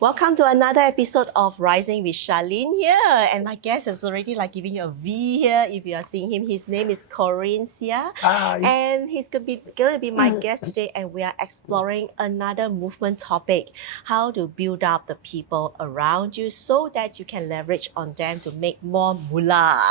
Welcome to another episode of Rising with Charlene here. And my guest is already like giving you a V here. If you are seeing him, his name is Corin here. Hi. And he's going to be my guest today. And we are exploring another movement topic, how to build up the people around you so that you can leverage on them to make more moolah.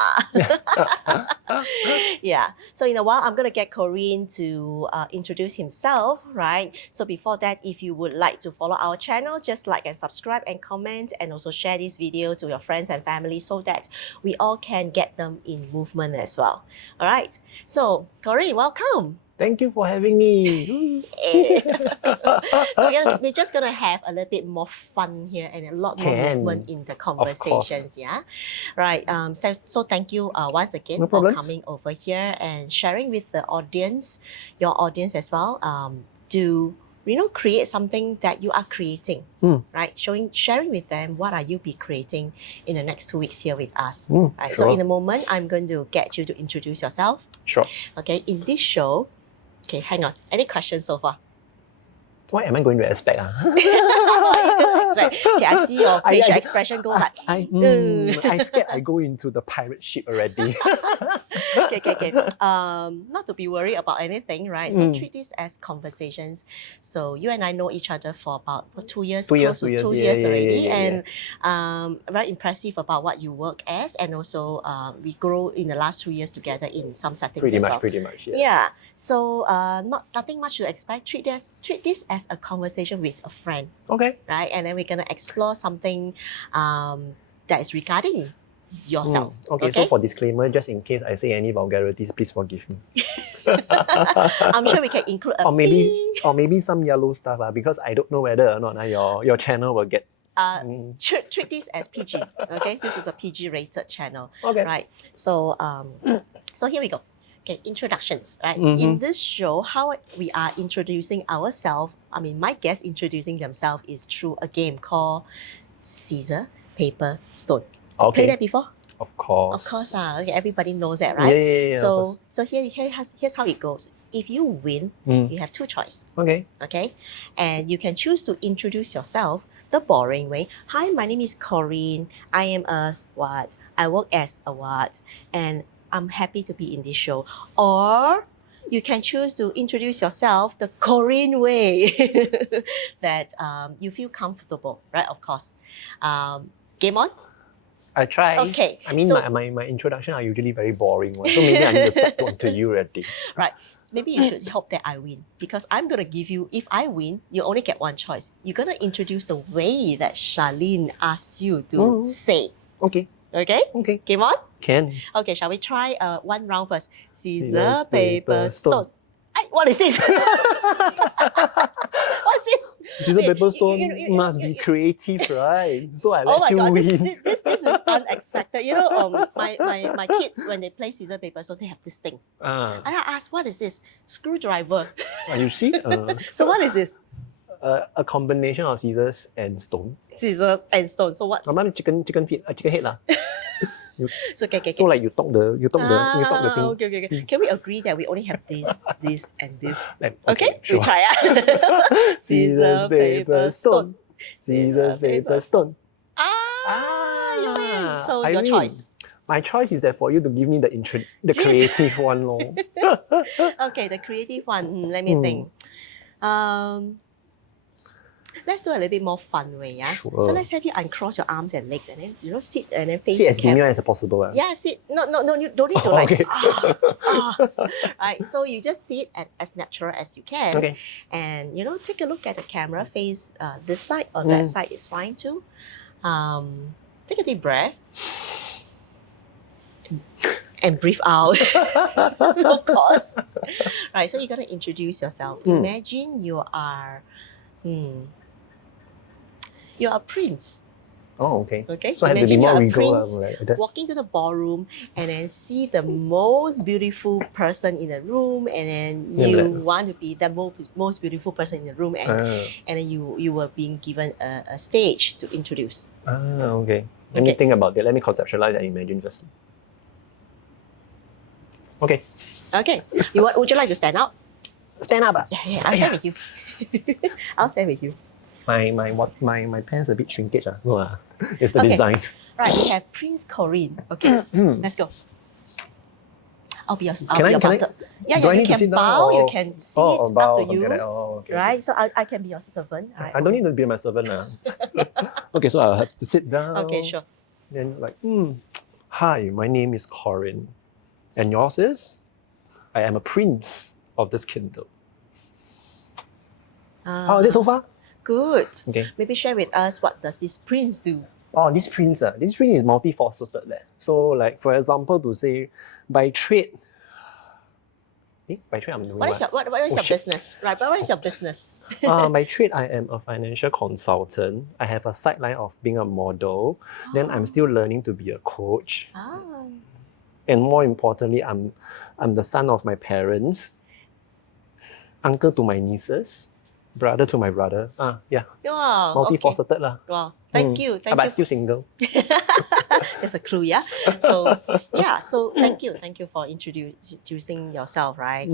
Yeah. So in a while, I'm going to get Corin to introduce himself, right? So before that, if you would like to follow our channel, just like and subscribe and comment, and also share this video to your friends and family so that we all can get them in movement as well. All right. So Corin, welcome. Thank you for having me. So we're just gonna have a little bit more fun here and a lot more movement in the conversations. Yeah, right. So thank you once again for coming over here and sharing with the audience, your audience as well. To create something that you are creating, right? Sharing with them what are you be creating in the next 2 weeks here with us, right? Sure. So in a moment, I'm going to get you to introduce yourself. Sure. Okay, in this show, okay, hang on. Any questions so far? What am I going to expect? What are you going to expect? Okay, I see your facial expression go like. I scared I go into the pirate ship already. Okay. Not to be worried about anything, right? So treat this as conversations. So you and I know each other for about 2 years, 2 years, 2 years already, and very impressive about what you work as, and also we grow in the last 2 years together in some settings as well. Pretty much, yes. Yeah. So nothing much to expect. Treat this as a conversation with a friend. Okay. Right, and then we're gonna explore something that is regarding yourself. Okay, so for disclaimer, just in case I say any vulgarities, please forgive me. I'm sure we can include a or maybe some yellow stuff, because I don't know whether or not your channel will get. Treat this as PG. Okay, this is a PG rated channel. Okay. Right. So so here we go. Okay, introductions, right? In this show, how we are introducing ourselves, my guest introducing themselves is through a game called Scissor, Paper, Stone. Okay. Played that before? Of course. Of course, okay, everybody knows that, right? Yeah, so here's how it goes. If you win, you have 2 choices. Okay? And you can choose to introduce yourself the boring way. Hi, my name is Corin. I am a what? I work as a what? And I'm happy to be in this show. Or you can choose to introduce yourself the Corin way that you feel comfortable, right? Of course. Game on? I try. Okay. My introduction are usually very boring one, so maybe I need to talk on to you already. Right. So maybe you should hope that I win, because I'm going to give you, if I win, you only get one choice. You're going to introduce the way that Charlene asks you to say. Okay. Okay? Okay. Game on? Can. Okay, shall we try one round first? Scissors, paper, stone. What is this? What's this? Scissors, paper, stone must be creative, right? So I let you win. This is unexpected. My kids, when they play scissors, paper, stone, they have this thing. And I asked, what is this? Screwdriver. You see? So what is this? A combination of scissors and stone. Scissors and stone. So what? Chicken feet, chicken head lah. So okay. So like you talk the thing. Okay. Can we agree that we only have this, and this? Okay, sure. we try. Scissors, paper, stone. Scissors, paper, stone. You win. So I your win. choice. My choice is that for you to give me the creative one, lor. Okay, the creative one. Let me think. Let's do a little bit more fun way, yeah? Sure. So let's have you uncross your arms and legs and then, sit and then face sit the as demure as possible. Yeah, sit. No, you don't need to Okay. Right, so you just sit as natural as you can. Okay. And, take a look at the camera, face this side or that side is fine too. Take a deep breath. And breathe out, of course. Right, so you're going to introduce yourself. Imagine you are... You're a prince. Oh, okay. Okay. So I have to be more regal. Walking to the ballroom and then see the most beautiful person in the room, and then you want to be the most beautiful person in the room, and then you were being given a stage to introduce. Okay. Let me think about it. Let me conceptualize and imagine first. Okay. Okay. Would you like to stand up? Stand up. Yeah. I'll stand with you. I'll stand with you. My pants a bit shrinkage. No, it's the design. Right, we have Prince Corin. Okay, let's go. I'll be your Can butler. Yeah, do I you need to can sit down bow, you or- can sit, or bow up or to something you. like that? Oh, okay. Right, so I can be your servant. Right, I don't need to be my servant. Okay, so I'll have to sit down. Okay, sure. Then like, hi, my name is Corin. And yours is? I am a prince of this kingdom. How is it so far? Good. Okay. Maybe share with us, what does this prince do? Oh, this prince is multifaceted. So like, for example, to say, by trade, by trade I'm doing What is your business? Right, but what is your business? by trade, I am a financial consultant. I have a sideline of being a model. Then I'm still learning to be a coach. And more importantly, I'm the son of my parents, uncle to my nieces, brother to my brother. Yeah. Wow. Multifaceted lah. Wow. Thank you. But I'm still single. There's a clue, yeah. So yeah, so thank you for introducing yourself, right?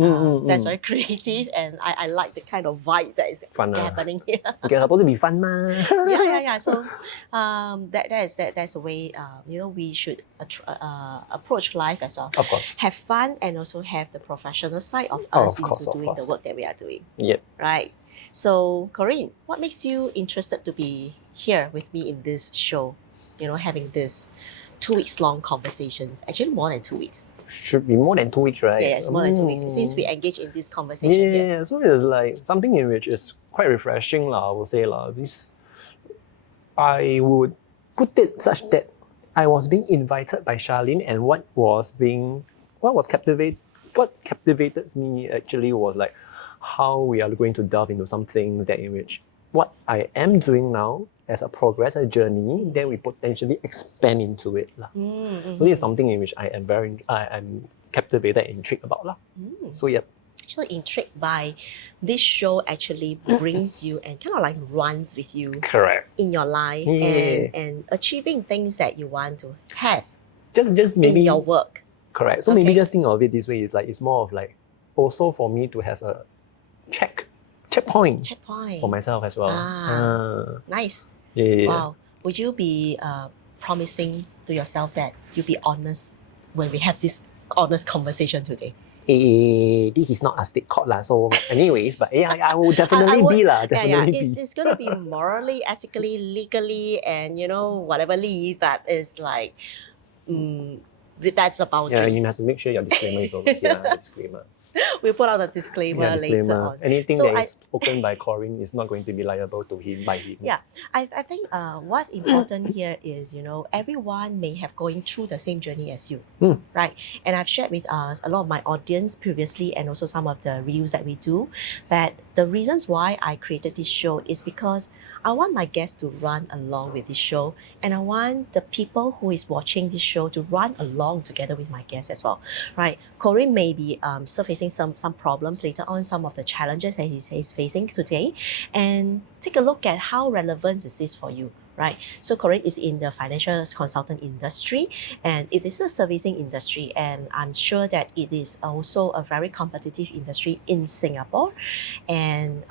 That's very creative, and I like the kind of vibe that is Fun, happening here. Okay, supposed to be fun, ma. Yeah. So that's a way we should approach life as well. Of course. Have fun and also have the professional side of us doing the work that we are doing. Yep. Right. So Corin, what makes you interested to be here with me in this show? Having this 2 weeks long conversations. Actually, more than 2 weeks. Should be more than 2 weeks, right? Yeah, it's more than 2 weeks since we engage in this conversation. Yeah, so it's like something in which is quite refreshing, I would say. I would put it such that I was being invited by Charlene, and what captivated me actually was like how we are going to delve into some things that in which what I am doing now as a progress, a journey, then we potentially expand into it. So this is something in which I am captivated and intrigued about. So yeah. Actually intrigued by this show actually brings you and kind of like runs with you. Correct. In your life and achieving things that you want to have. Just maybe in your work. Correct. So maybe just think of it this way, it's more of like also for me to have a checkpoint for myself as well. Nice. Yeah. Wow. Would you be promising to yourself that you'll be honest when we have this honest conversation today? This is not a state court so anyways, but yeah, I will definitely be definitely be. It's going to be morally, ethically, legally, and whatever that is like, that's about it. Yeah, you have to make sure your disclaimer is over here. Disclaimer. We'll put out the disclaimer later on. Anything that is spoken by Corin is not going to be liable to him by him. Yeah, I think what's important here is, everyone may have going through the same journey as you, right? And I've shared with us a lot of my audience previously and also some of the reels that we do, that the reasons why I created this show is because I want my guests to run along with this show, and I want the people who is watching this show to run along together with my guests as well, right? Corin may be surfacing some problems later on, some of the challenges that he's facing today, and take a look at how relevant is this for you, right? So Corin is in the financial consultant industry, and it is a servicing industry, and I'm sure that it is also a very competitive industry in Singapore. And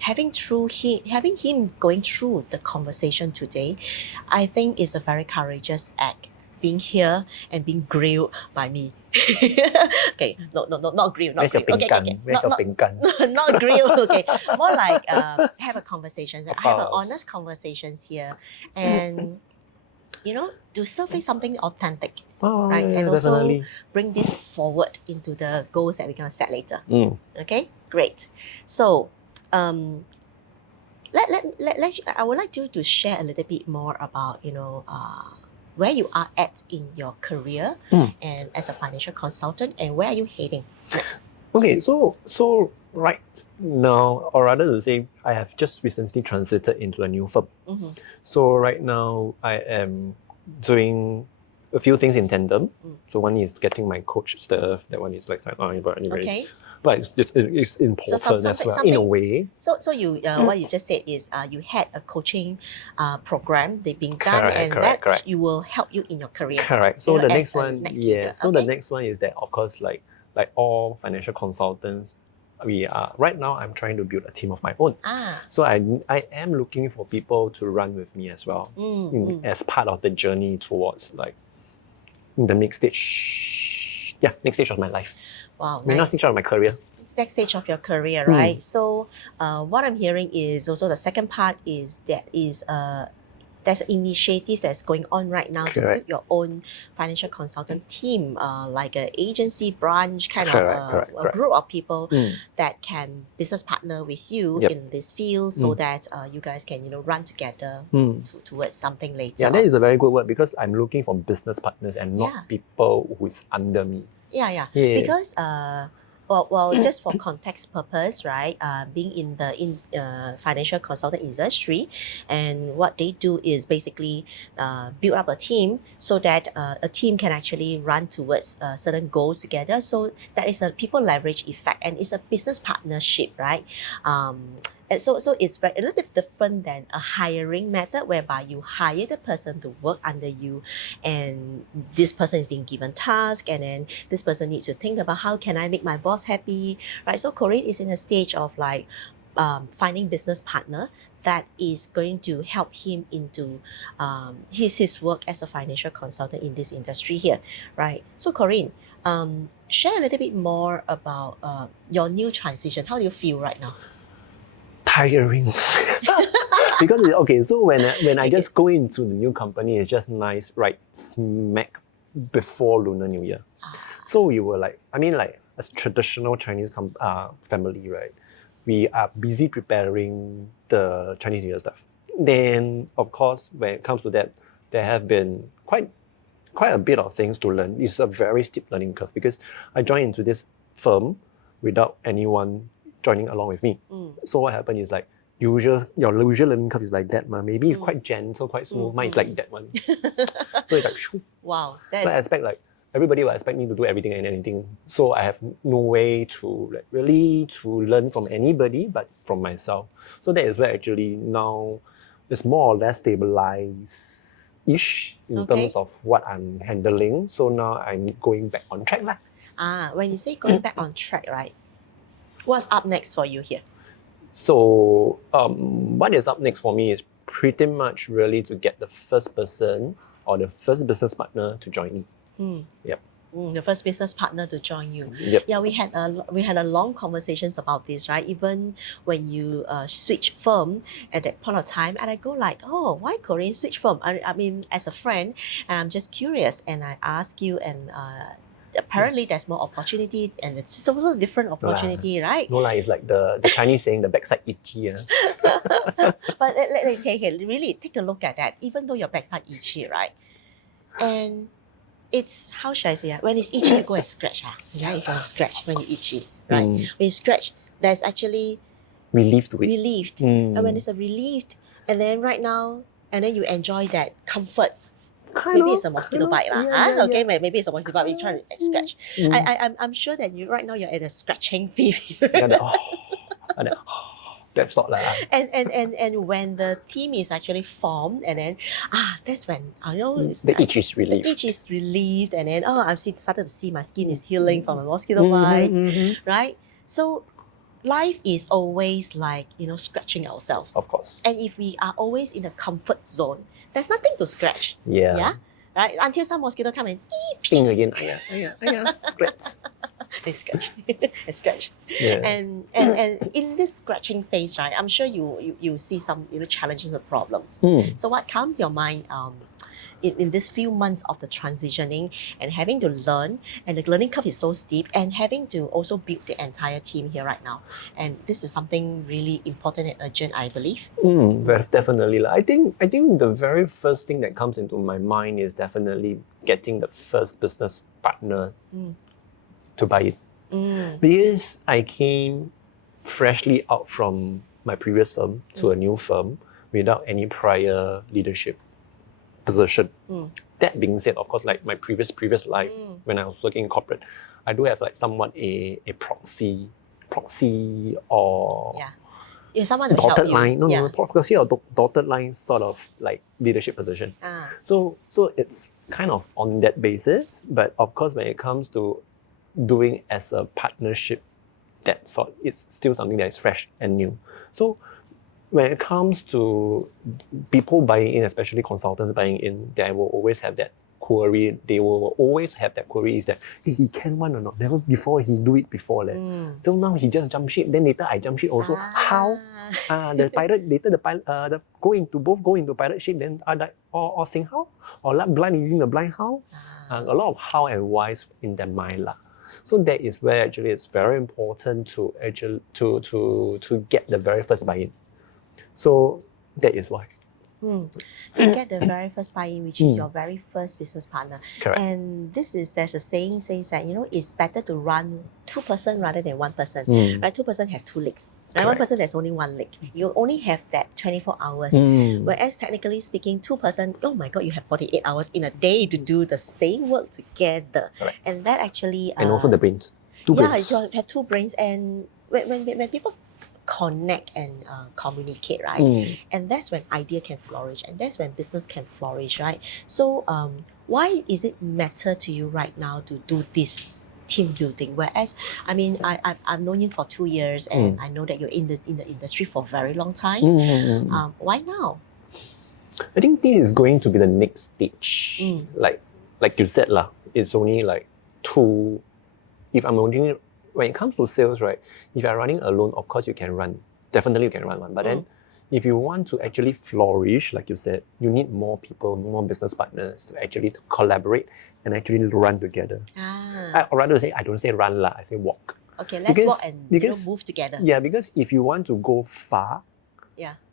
having him going through the conversation today, I think is a very courageous act, being here and being grilled by me. Okay, not grilled, not grilled. Okay. Not grilled. Okay, more like have a conversation. Have an honest conversations here, and to surface something authentic, right? And also definitely bring this forward into the goals that we're gonna set later. Okay, great. So, I would like you to share a little bit more about where you are at in your career and as a financial consultant, and where are you heading next? Okay, so right now, or rather to say, I have just recently transited into a new firm. So right now, I am doing a few things in tandem. So one is getting my coach stuff. That one is like sideline, but anyways. Okay. But it's important as well in a way. So you what you just said is you had a coaching program they've been done, correct. You will help you in your career. Correct. So the next one, leader. So the next one is that of course like all financial consultants, right now I'm trying to build a team of my own. So I am looking for people to run with me as well, as part of the journey towards like the next stage. Yeah, next stage of my life. Wow, Maybe not stage of my career. It's next stage of your career, right? So what I'm hearing is also the second part is there's an initiative that's going on right now to build your own financial consultant team, like an agency branch, kind of a group of people that can business partner with you in this field, so that you guys can run together towards something later. Yeah, that is a very good word, because I'm looking for business partners and not people who's under me. Yeah. Because well, just for context purpose, right? Being in the financial consultant industry, and what they do is basically build up a team so that a team can actually run towards certain goals together. So that is a people leverage effect, and it's a business partnership, right? And so it's a little bit different than a hiring method whereby you hire the person to work under you, and this person is being given task, and then this person needs to think about how can I make my boss happy, right? So Corin is in a stage of like finding business partner that is going to help him into his work as a financial consultant in this industry here, right? So Corin, share a little bit more about your new transition. How do you feel right now? Tiring. Because so when I just go into the new company, it's just nice right smack before Lunar New Year. So we were like, as traditional Chinese family, right? We are busy preparing the Chinese New Year stuff. Then, of course, when it comes to that, there have been quite a bit of things to learn. It's a very steep learning curve, because I joined into this firm without anyone joining along with me. So what happened is like, your usual learning curve is like that, maybe it's quite gentle, quite smooth. Mine is like that one. So it's like, phew. Wow. So I expect like, everybody will expect me to do everything and anything. So I have no way to really learn from anybody but from myself. So that is where actually now it's more or less stabilized-ish in terms of what I'm handling. So now I'm going back on track lah. When you say going back on track, right? What's up next for you here? So what is up next for me is pretty much really to get the first person or the first business partner to join me. Yep. The first business partner to join you. Yep. Yeah, we had a long conversations about this, right? Even when you switch firm at that point of time, and I go like, oh, why Corin switch firm? I mean, as a friend, and I'm just curious, and I ask you, and apparently there's more opportunity, and it's also a different opportunity, right? No, it's like the Chinese saying the backside itchy. But really take a look at that. Even though your backside itchy, right? And it's, how should I say, when it's itchy, you go and scratch. Yeah, you go and scratch when you itchy, right? When you scratch, there's actually relieved. And when it's a relieved, and then right now, and then you enjoy that comfort. Maybe it's a mosquito bite lah. Maybe it's a mosquito bite. You try to scratch. I'm sure that you're at a scratching fever. That's not like and when the team is actually formed, and then that's when the itch is relieved. The itch is relieved, and then I'm started to see my skin is healing from a mosquito bite, right? So life is always like scratching ourselves. Of course. And if we are always in a comfort zone, there's nothing to scratch. Yeah. Right? Until some mosquito come and sting again. Scratch. They scratch. They scratch. Yeah. And in this scratching phase, right, I'm sure you see some challenges and problems. So what comes your mind in this few months of the transitioning and having to learn, and the learning curve is so steep, and having to also build the entire team here right now, and this is something really important and urgent, I believe. Definitely. I think the very first thing that comes into my mind is definitely getting the first business partner to buy it. Because I came freshly out from my previous firm to a new firm without any prior leadership position. That being said, of course, like my previous life, when I was working in corporate, I do have like somewhat a proxy or you're someone to dotted help you. line, proxy or dotted line sort of like leadership position. So it's kind of on that basis, but of course when it comes to doing as a partnership that sort. It's still something that is fresh and new. So when it comes to people buying in, especially consultants buying in, they will always have that query. They will always have that query is that, hey, he can one or not? Never before he do it before. So now he just jump ship. Then later I jump ship also. How? The pirate later the go into pirate ship. Then or sing how? Or blind using the blind how? A lot of how and whys in their mind lah. So that is where actually it's very important to actually to get the very first buy-in. So that is why. To get the very first buy-in, which is your very first business partner. Correct. And there's a saying says that, it's better to run 2 person rather than 1 person. Right? 2 person has 2 legs. Right? 1 person has only 1 leg. You only have that 24 hours. Whereas technically speaking, 2 person, oh my God, you have 48 hours in a day to do the same work together. Correct. And that actually... and also the brains. 2 brains. Yeah, you have 2 brains. And when people connect and communicate, right? And that's when idea can flourish, and that's when business can flourish, right? So why is it matter to you right now to do this team building? Whereas, I mean, I've known you for 2 years, and I know that you're in the industry for a very long time. Why now? I think this is going to be the next stage. Like you said lah, it's only like 2. If I'm only when it comes to sales, right, if you're running alone, of course you can run. Definitely you can run one. But then if you want to actually flourish, like you said, you need more people, more business partners to actually collaborate and actually run together. Or rather say, I don't say run lah, I say walk. Okay, let's walk and move together. Yeah, because if you want to go far,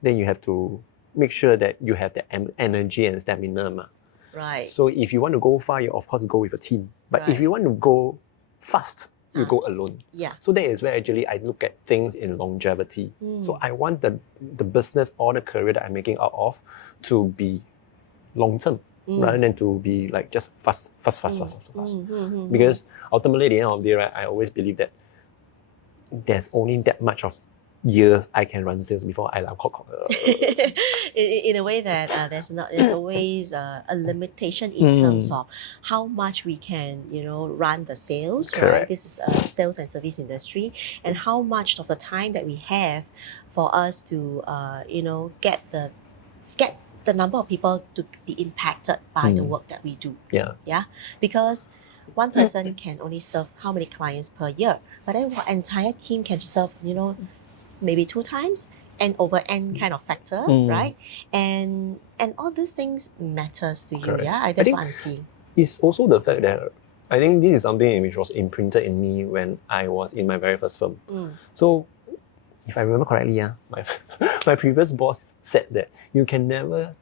then you have to make sure that you have the energy and stamina. Right. So if you want to go far, you of course go with a team. But if you want to go fast, you go alone. Yeah. So that is where actually I look at things in longevity. So I want the business or the career that I'm making out of to be long term rather than to be like just fast. Because ultimately at the end of the day, right, I always believe that there's only that much of years I can run sales before I in a way that there's always a limitation in terms of how much we can run the sales. Correct. Right? This is a sales and service industry, and how much of the time that we have for us to get the number of people to be impacted by the work that we do. Yeah, because 1 person can only serve how many clients per year, but then our entire team can serve maybe 2 times, and over n kind of factor, right? And all these things matters to you. Correct. Yeah, that's what I'm seeing. It's also the fact that I think this is something which was imprinted in me when I was in my very first firm. So if I remember correctly, my previous boss said that you can never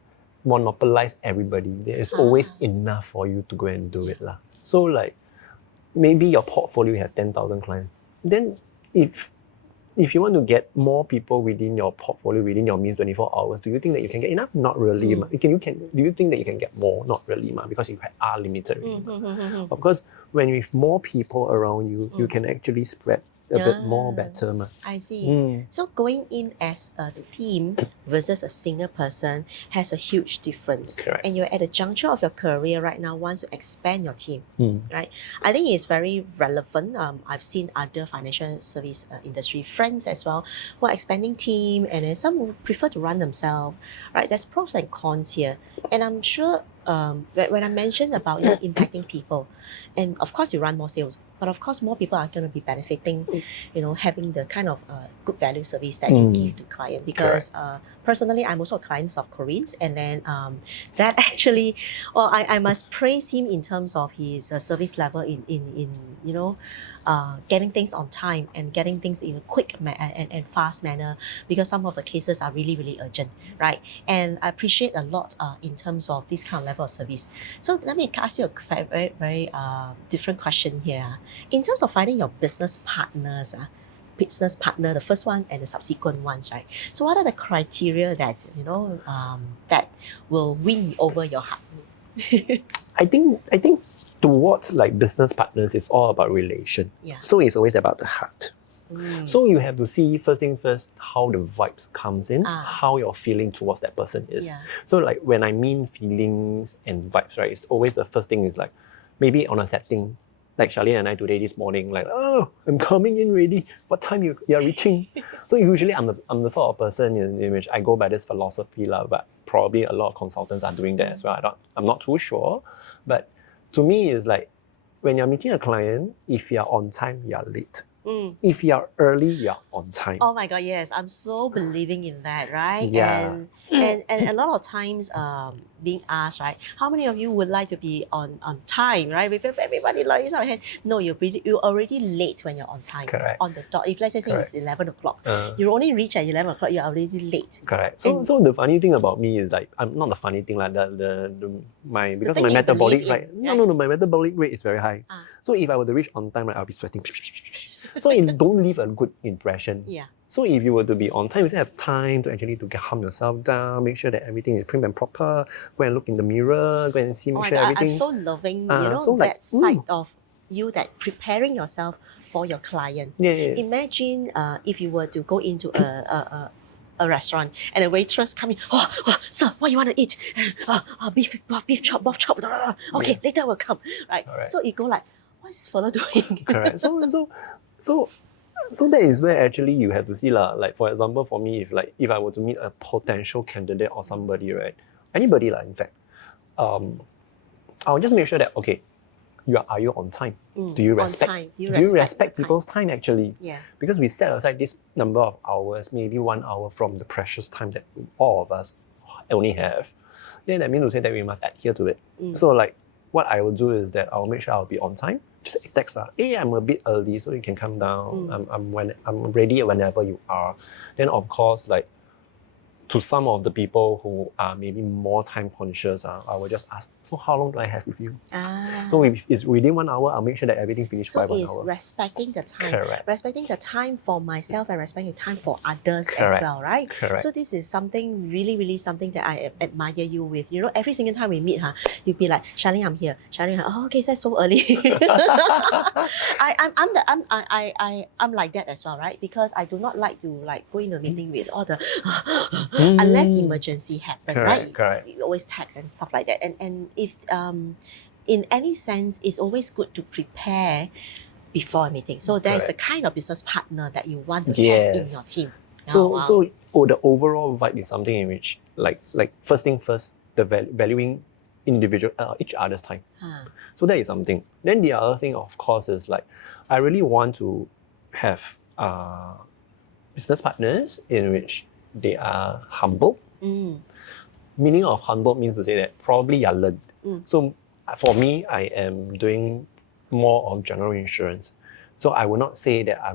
monopolize everybody. There is always enough for you to go and do it lah. So like maybe your portfolio you have 10,000 clients. Then if you want to get more people within your portfolio, within your means 24 hours, do you think that you can get enough? Not really. Do you think that you can get more? Not really, because you are limited. Of course, when you have more people around you, you can actually spread a bit more better. I see. So going in as a team versus a single person has a huge difference. Correct. And you're at a juncture of your career right now, want to expand your team, right? I think it's very relevant. I've seen other financial service industry friends as well who are expanding team, and then some who prefer to run themselves, right? There's pros and cons here. And I'm sure when I mentioned about impacting people, and of course you run more sales, but of course more people are going to be benefiting, having the kind of good value service that you give to client. Because personally, I'm also a client of Corin's, and then that actually, I must praise him in terms of his service level in getting things on time and getting things in a quick and fast manner, because some of the cases are really, really urgent, right? And I appreciate a lot in terms of this kind of level of service. So let me ask you a very, very different question here. In terms of finding your business partners, the first one and the subsequent ones, right? So what are the criteria that that will win over your heart? I think towards like business partners, it's all about relation. So it's always about the heart. So you have to see first thing first, how the vibes comes in, how your feeling towards that person is. So like when I mean feelings and vibes, right, it's always the first thing is like maybe on a setting, like Charlene and I today this morning, like, oh, I'm coming in ready. What time you're reaching? So usually I'm the sort of person in which I go by this philosophy lah, but probably a lot of consultants are doing that as well. I'm not too sure, but to me it's like when you're meeting a client, if you're on time, you're late. If you're early, you're on time. Oh my God, yes. I'm so believing in that, right? Yeah. And a lot of times being asked, right, how many of you would like to be on time, right? If everybody raise our hand, no, you're already late when you're on time. Correct. On the dot. If let's say it's 11 o'clock, you only reach at 11 o'clock, you're already late. Correct. So the funny thing about me is like, I'm not the funny thing like because my metabolic rate, no, my metabolic rate is very high. So if I were to reach on time, right, I'll be sweating. So it don't leave a good impression. Yeah. So if you were to be on time, you still have time to actually to calm yourself down, make sure that everything is prim and proper, go and look in the mirror, go and see, make sure everything. I'm so loving, so that like, side of you, that preparing yourself for your client. Yeah. Imagine if you were to go into a restaurant and a waitress come in, sir, what you want to eat? Beef chop, pork chop. Okay, later will come. Right. Correct. So you go like, what is this fellow doing? Correct. So that is where actually you have to see lah. Like for example, for me, if I were to meet a potential candidate or somebody, right, anybody lah, in fact, I'll just make sure that okay, are you on time? Do you respect? Do you respect people's time actually? Yeah. Because we set aside this number of hours, maybe 1 hour from the precious time that all of us only have. Then that means to say that we must adhere to it. So like, what I will do is that I'll make sure I'll be on time. Just a text hey, I'm a bit early, so you can come down. I'm ready whenever you are. Then of course, like to some of the people who are maybe more time conscious, I will just ask, so how long do I have with you? So if it's within 1 hour, I'll make sure that everything finished by 1 hour. So it's respecting the time. Correct. Respecting the time for myself and respecting the time for others Correct. as well, right? Correct. So this is something really something that I admire you with. Every single time we meet, you'd be like, Charlene, I'm here. Charlene, okay, that's so early. I'm like that as well, right? Because I do not like to go in a meeting with all the unless emergency happen, right? Correct. You always text and stuff like that. And if in any sense, it's always good to prepare before a meeting. So there is a kind of business partner that you want to have in your team. So the overall vibe is something in which like first thing first, the valuing individual each other's time. So that is something. Then the other thing, of course, is like I really want to have business partners in which they are humble. Meaning of humble means to say that probably you learned. So for me, I am doing more of general insurance. So I will not say that I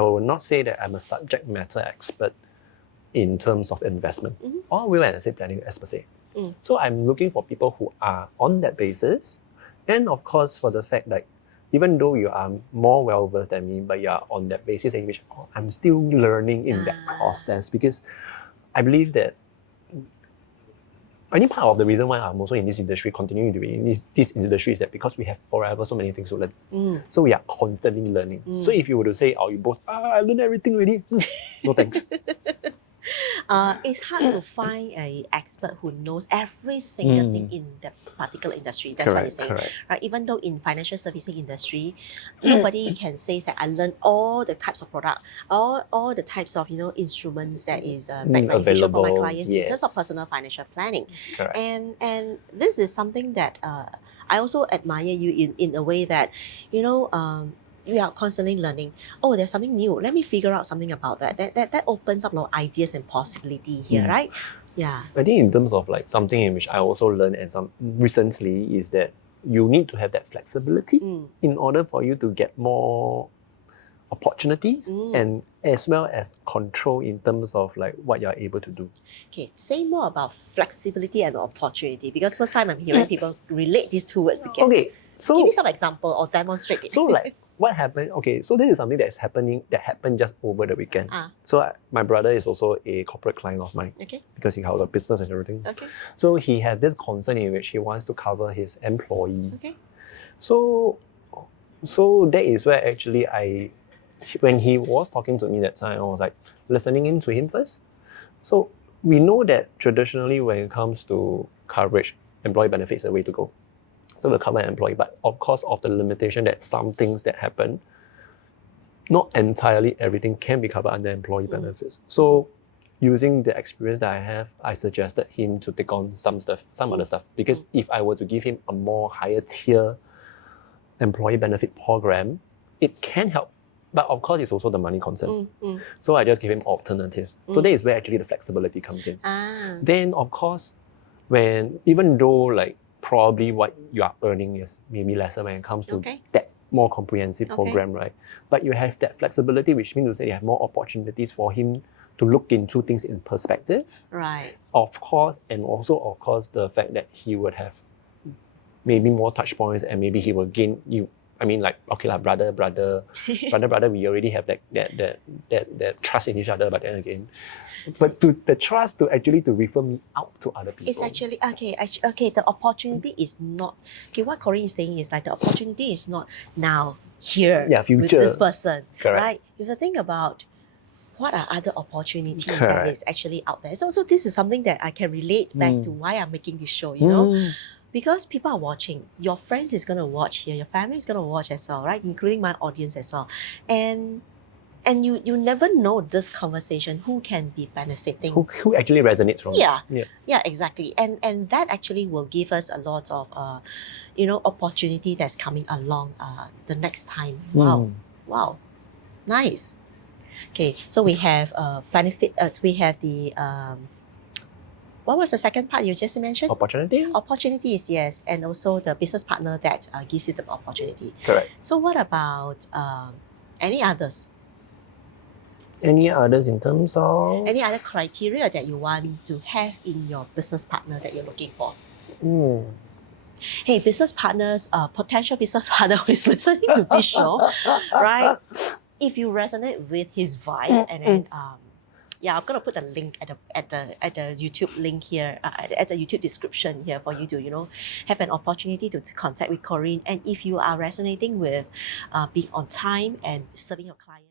will not say that I'm a subject matter expert in terms of investment or will and estate planning as per se. So I'm looking for people who are on that basis. And of course, for the fact that even though you are more well-versed than me, but you are on that basis in which I'm still learning in that process, because I believe that I think part of the reason why I'm also in this industry, continuing to be in this industry, is that because we have forever so many things to learn. So we are constantly learning. So if you were to say, you both, I learned everything already. No thanks. It's hard to find an expert who knows every single thing in that particular industry. That's what you're saying. Right? Even though in financial servicing industry, nobody can say that I learned all the types of product, all the types of instruments that is beneficial for my clients in terms of personal financial planning. And this is something that I also admire you in a way that we are constantly learning. There's something new. Let me figure out something about that. That opens up a lot of ideas and possibility here, right? Yeah. I think in terms of like something in which I also learned and some recently is that you need to have that flexibility in order for you to get more opportunities and as well as control in terms of like what you're able to do. Okay, say more about flexibility and opportunity, because first time I'm hearing people relate these two words together. Okay, so give me some example or demonstrate it. So like what happened? Okay, so this is something that happened just over the weekend. So my brother is also a corporate client of mine. Okay. Because he has a business and everything. Okay. So he has this concern in which he wants to cover his employee. Okay. So that is where actually when he was talking to me that time, I was like listening in to him first. So we know that traditionally when it comes to coverage, employee benefits is the way to go. So we'll cover an employee, but of course, of the limitation that some things that happen, not entirely everything can be covered under employee benefits. So using the experience that I have, I suggested him to take on some other stuff. Because if I were to give him a more higher tier employee benefit program, it can help. But of course, it's also the money concern. So I just give him alternatives. So that is where actually the flexibility comes in. Then of course, even though like probably what you are earning is maybe lesser when it comes to that more comprehensive program, right? But you have that flexibility, which means to say you have more opportunities for him to look into things in perspective. Right. Of course, and also of course the fact that he would have maybe more touch points and maybe he will gain you. I mean, like, okay, like brother, we already have that trust in each other, but then again, but the trust to refer me out to other people. It's actually, okay, the opportunity is not, what Corin is saying is like the opportunity is not now, here, future. with this person, Correct. right? You have to think about what are other opportunities that is actually out there. So this is something that I can relate back to why I'm making this show, you know? Because people are watching, your friends is going to watch here, your family is going to watch as well, right? Including my audience as well. And you never know this conversation, who can be benefiting. Who actually resonates from it. Yeah, exactly. And that actually will give us a lot of, opportunity that's coming along the next time. Wow. Nice. Okay, so we have benefit, we have the, what was the second part you just mentioned? Opportunity? Opportunities, yes. And also the business partner that gives you the opportunity. Correct. So what about any others? Any others in terms of? Any other criteria that you want to have in your business partner that you're looking for? Hey, business partners, potential business partner who is listening to this show, right? If you resonate with his vibe, and then I'm gonna put a link at the YouTube link here, at the YouTube description here for you to have an opportunity to contact with Corin. And if you are resonating with being on time and serving your client.